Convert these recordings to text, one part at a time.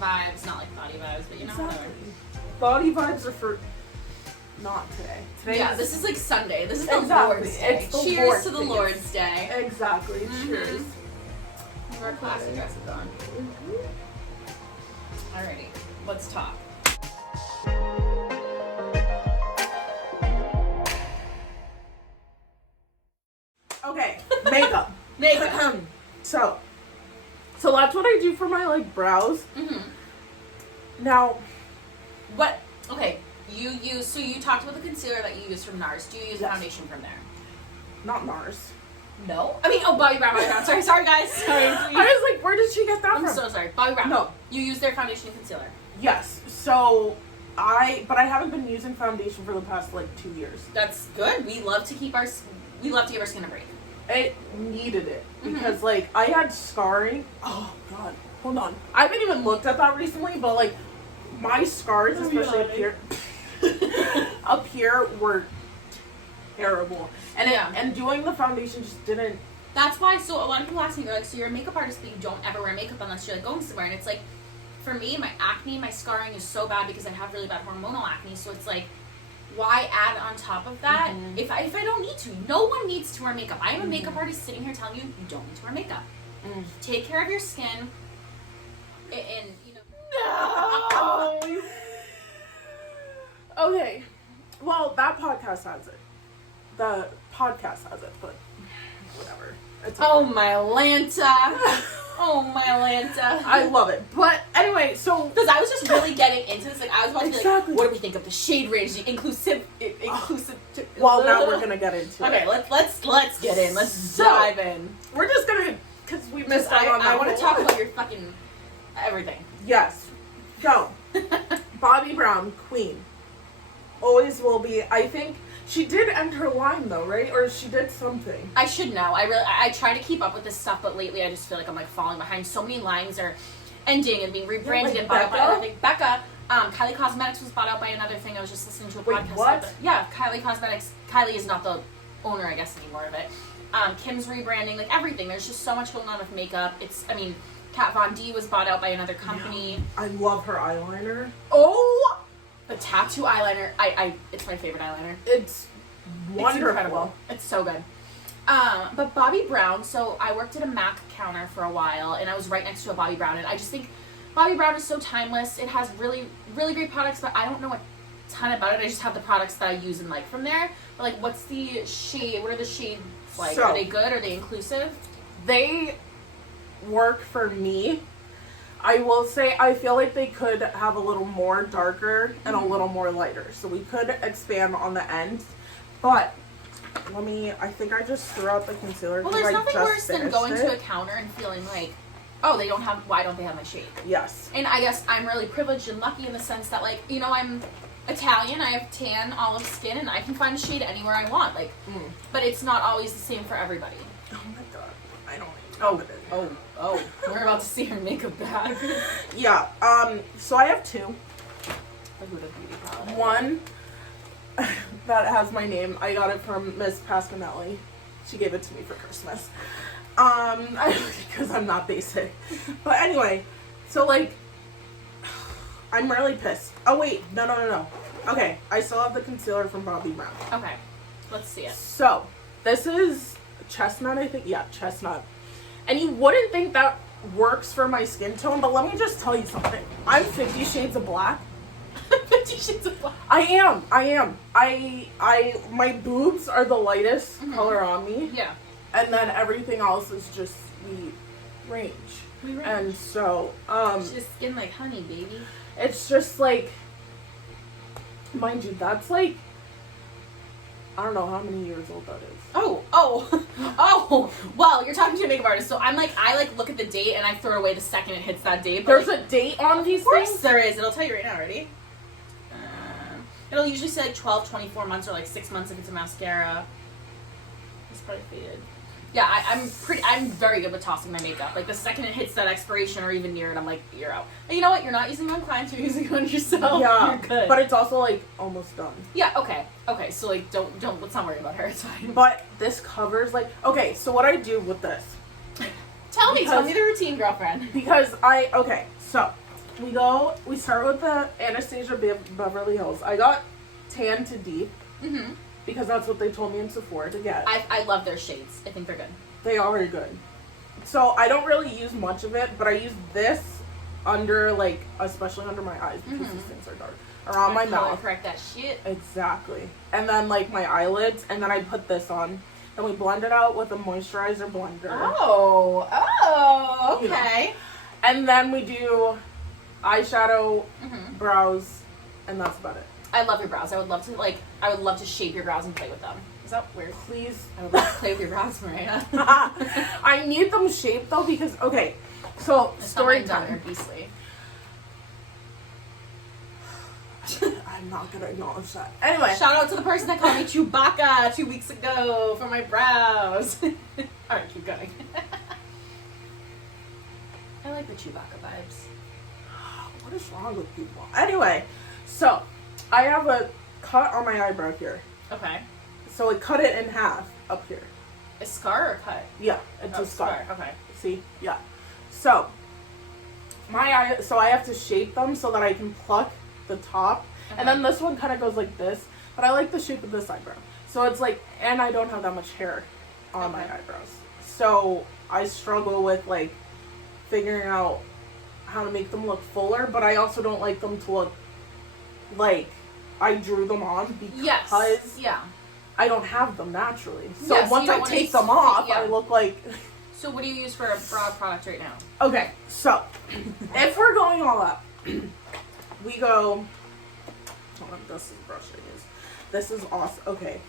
vibes, not like body vibes, but you know, Exactly. whatever. Body vibes are for not today. Yeah, this is like Sunday. This is the Exactly. Lord's Day. It's the Cheers Lord's to the Day. Lord's Day. Exactly. Cheers. Our classic dresses on. Alrighty, let's talk. Okay, makeup. Makeup. So that's what I do for my like brows. Now, What? Okay, you use. So you talked about the concealer that you use from NARS. Do you use Yes. foundation from there? not NARS. No. I mean, Bobbi Brown. Sorry, guys. Sorry. I was like, where did she get that I'm from? so sorry. Bobbi Brown. No. You use their foundation and concealer. Yes. So I haven't been using foundation for the past like 2 years. That's good. We love to give our skin a break. It needed it because like I had scarring. Oh god, hold on. I haven't even looked at that recently, but like my scars, especially up here, were terrible. And and doing the foundation just didn't. That's why. So a lot of people ask me, they're like, "So you're a makeup artist, but you don't ever wear makeup unless you're like going somewhere." And it's like, for me, my acne, my scarring is so bad because I have really bad hormonal acne. So it's like, why add on top of that if I don't need to? No one needs to wear makeup. I am a makeup artist sitting here telling you don't need to wear makeup. Take care of your skin. And you know. No. Okay. Well, that podcast has it. The podcast has it, but whatever. It's Oh my Lanta. Oh my Lanta. I love it. But anyway, so because I was just really getting into this, like I was about to be Exactly. like, what do we think of the shade range, the inclusive. well, now we're gonna get into it. Okay, let's get in. Let's So- dive in. We're just gonna, because we missed out on that. I want to whole- talk about your fucking everything. Yes. So, Bobbi Brown, queen. Always will be. I think she did end her line though, right? Or she did something. I should know. I try to keep up with this stuff, but lately I just feel like I'm like falling behind. So many lines are ending and being rebranded like and bought out by Becca? another thing. Becca, Kylie Cosmetics was bought out by another thing. I was just listening to a Wait, podcast. what? Yeah, Kylie Cosmetics. Kylie is not the owner, I guess, anymore of it. Kim's rebranding, like everything. There's just so much going on with makeup. Kat Von D was bought out by another company. I love her eyeliner. Oh, The tattoo eyeliner, it's my favorite eyeliner. it's wonderful. It's incredible. It's so good. But Bobbi Brown, so I worked at a MAC counter for a while, and I was right next to a Bobbi Brown, and I just think Bobbi Brown is so timeless. It has really, really great products, but I don't know a ton about it. I just have the products that I use and like from there. But like, what's the shade? What are the shades like? So- Are they good? Are they inclusive? They work for me. I will say I feel like they could have a little more darker and a little more lighter. So we could expand on the ends. But I think I just threw out the concealer. Well, 'cause there's I nothing just worse than finished going it. to a counter and feeling like, oh, why don't they have my shade? Yes. And I guess I'm really privileged and lucky in the sense that, like, you know, I'm Italian, I have tan, olive skin, and I can find a shade anywhere I want. Like, but it's not always the same for everybody. Oh my god. I don't know. Oh. We're about to see her makeup bag. Yeah. So I have two. Like with a beauty palette. One that has my name. I got it from Miss Pasquinelli. She gave it to me for Christmas. Because I'm not basic. But anyway, so like, I'm really pissed. Oh wait, no. Okay, I still have the concealer from Bobbi Brown. Okay, let's see it. So, this is chestnut, I think. Yeah, chestnut. And you wouldn't think that works for my skin tone, but let me just tell you something. I'm 50 Shades of Black. 50 Shades of Black. I am. My boobs are the lightest color on me. Yeah. And then everything else is just the range. And so, She's skin like honey, baby. it's just like, mind you, that's like, I don't know how many years old that is. Oh. Well, you're talking to a makeup artist, so I look at the date and I throw it away the second it hits that date. There's a date on these Of course things? there is. It'll tell you right now, ready? It'll usually say like 12, 24 months or like 6 months if it's a mascara. It's probably faded. Yeah, I'm very good with tossing my makeup. Like the second it hits that expiration or even near it, I'm like, you're out. And you know what? You're not using it on clients, you're using it on yourself. Yeah, You're good. but it's also like almost done. Yeah, okay. So like don't let's not worry about her, it's fine. But this covers like, okay, so what I do with this, Tell me the routine, girlfriend. because so we start with the Anastasia Beverly Hills. I got tan to deep Mm-hmm. because that's what they told me in Sephora to get. I love their shades. I think they're good. They are good. So I don't really use much of it, but I use this under, like, especially under my eyes because these things are dark. Around my Color mouth. correct that shit. Exactly. And then, like, my eyelids, and then I put this on. And we blend it out with a moisturizer blender. Oh, okay. You know. And then we do eyeshadow, brows, and that's about it. I love your brows. I would love to shape your brows and play with them. Is that weird? Please. I would love to play with your brows, Maria. I need them shaped, though, because, okay, so, story They're time. beastly. I'm not gonna acknowledge that. Anyway. Shout out to the person that called me Chewbacca 2 weeks ago for my brows. Alright, keep going. I like the Chewbacca vibes. What is wrong with people? Anyway, so, I have a cut on my eyebrow here. Okay. So I cut it in half up here. A scar or cut? Yeah, it's a scar. Okay. See? Yeah. So, so I have to shape them so that I can pluck the top. And then this one kind of goes like this. But I like the shape of this eyebrow. So it's like, and I don't have that much hair on my eyebrows. So I struggle with, like, figuring out how to make them look fuller. But I also don't like them to look like I drew them on because I don't have them naturally. So once I take them off, I look like... So what do you use for a brow product right now? Okay, so if we're going all out, we go... Hold on, this is the brush I use. This is awesome. Okay.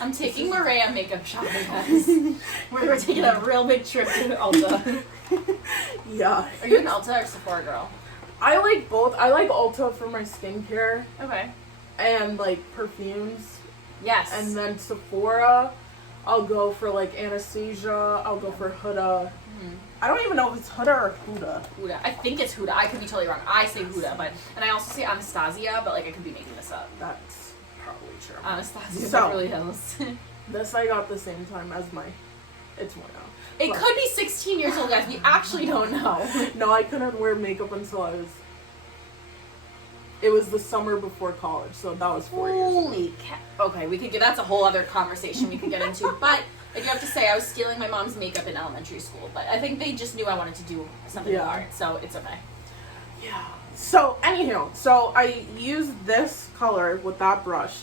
I'm taking Maria makeup shopping, guys. We're taking a real big trip to Ulta. Yeah. Are you an Ulta or Sephora girl? I like both. I like Ulta for my skincare. Okay. And, like, perfumes. Yes. And then Sephora, I'll go for, like, Anastasia. I'll go for Huda. I don't even know if it's Huda or Huda. Huda. I think it's Huda. I could be totally wrong. I say Huda, and I also say Anastasia, but, like, I could be making this up. That's probably true. Anastasia So, Beverly Hills. This I got the same time as it's more now. It could be 16 years old, guys. We actually don't know. No, I couldn't wear makeup until it was the summer before college, so that was 4 years. Holy cow. Okay, that's a whole other conversation we could get into, but I do have to say I was stealing my mom's makeup in elementary school, but I think they just knew I wanted to do something with art, so it's okay. Yeah. So, anywho, so I used this color with that brush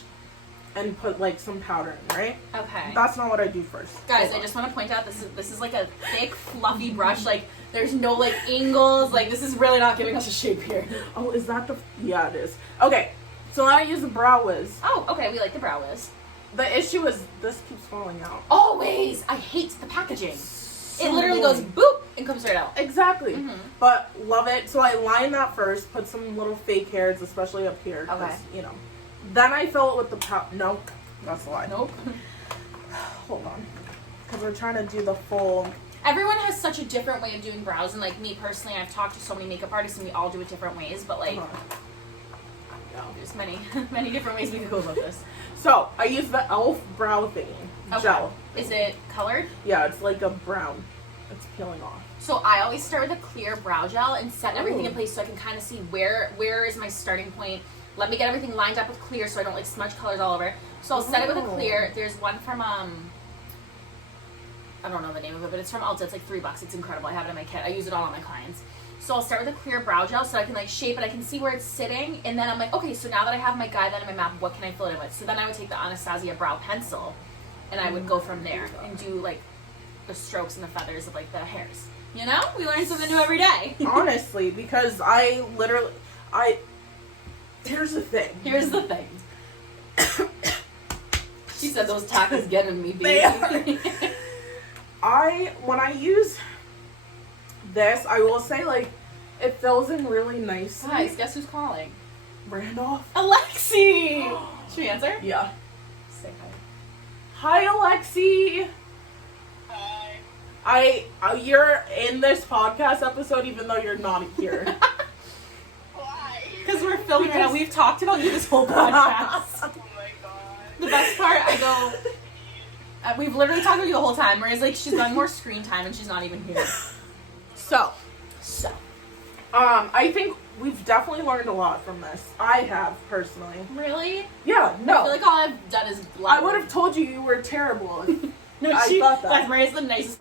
and put, like, some powder in, right? Okay. That's not what I do first. Guys, I just want to point out this is like a thick, fluffy brush. Like, there's no, like, angles. Like, this is really not giving us a shape here. Oh, is that yeah, it is. Okay, so now I use the Brow Wiz. Oh, okay, we like the Brow Wiz. The issue is this keeps falling out. Always! I hate the packaging. So It literally annoying. goes boop and comes right out. Exactly. But love it. So I line that first, put some little fake hairs, especially up here. Okay. You know. Then I fill it with the Nope. That's a lie. Nope. Hold on. Because we're trying to do the full... Everyone has such a different way of doing brows, and, like, me personally, I've talked to so many makeup artists, and we all do it different ways, but, like, there's many different ways we could go about this. So, I use the e.l.f. brow thingy. Gel. Is it colored? Yeah, it's like a brown. It's peeling off. So I always start with a clear brow gel and set everything in place so I can kind of see where is my starting point. Let me get everything lined up with clear so I don't, like, smudge colors all over. So I'll set it with a clear. There's one from, I don't know the name of it, but it's from Ulta. It's like $3. It's incredible. I have it in my kit. I use it all on my clients. So I'll start with a clear brow gel so I can, like, shape it. I can see where it's sitting. And then I'm like, okay, so now that I have my guideline and my map, what can I fill it in with? So then I would take the Anastasia brow pencil and I would go from there and do, like, the strokes and the feathers of, like, the hairs. You know? We learn something new every day. Honestly, because here's the thing. Here's the thing. She said those tacos getting me, baby. They are. When I use this, I will say, like, it fills in really nicely. Guys, guess who's calling? Randolph. Alexi! Should we answer? Yeah. Say hi. Hi, Alexi. Hi. You're in this podcast episode even though you're not here. Why? Because we're filming right now. We've talked about you this whole podcast. Oh my god. The best part, I go... we've literally talked about you the whole time. Maria's like, she's done more screen time and she's not even here. So, I think we've definitely learned a lot from this. I have, personally. Really? Yeah, I no. feel like all I've done is I would have told you were terrible if No, I thought that. Maria's the nicest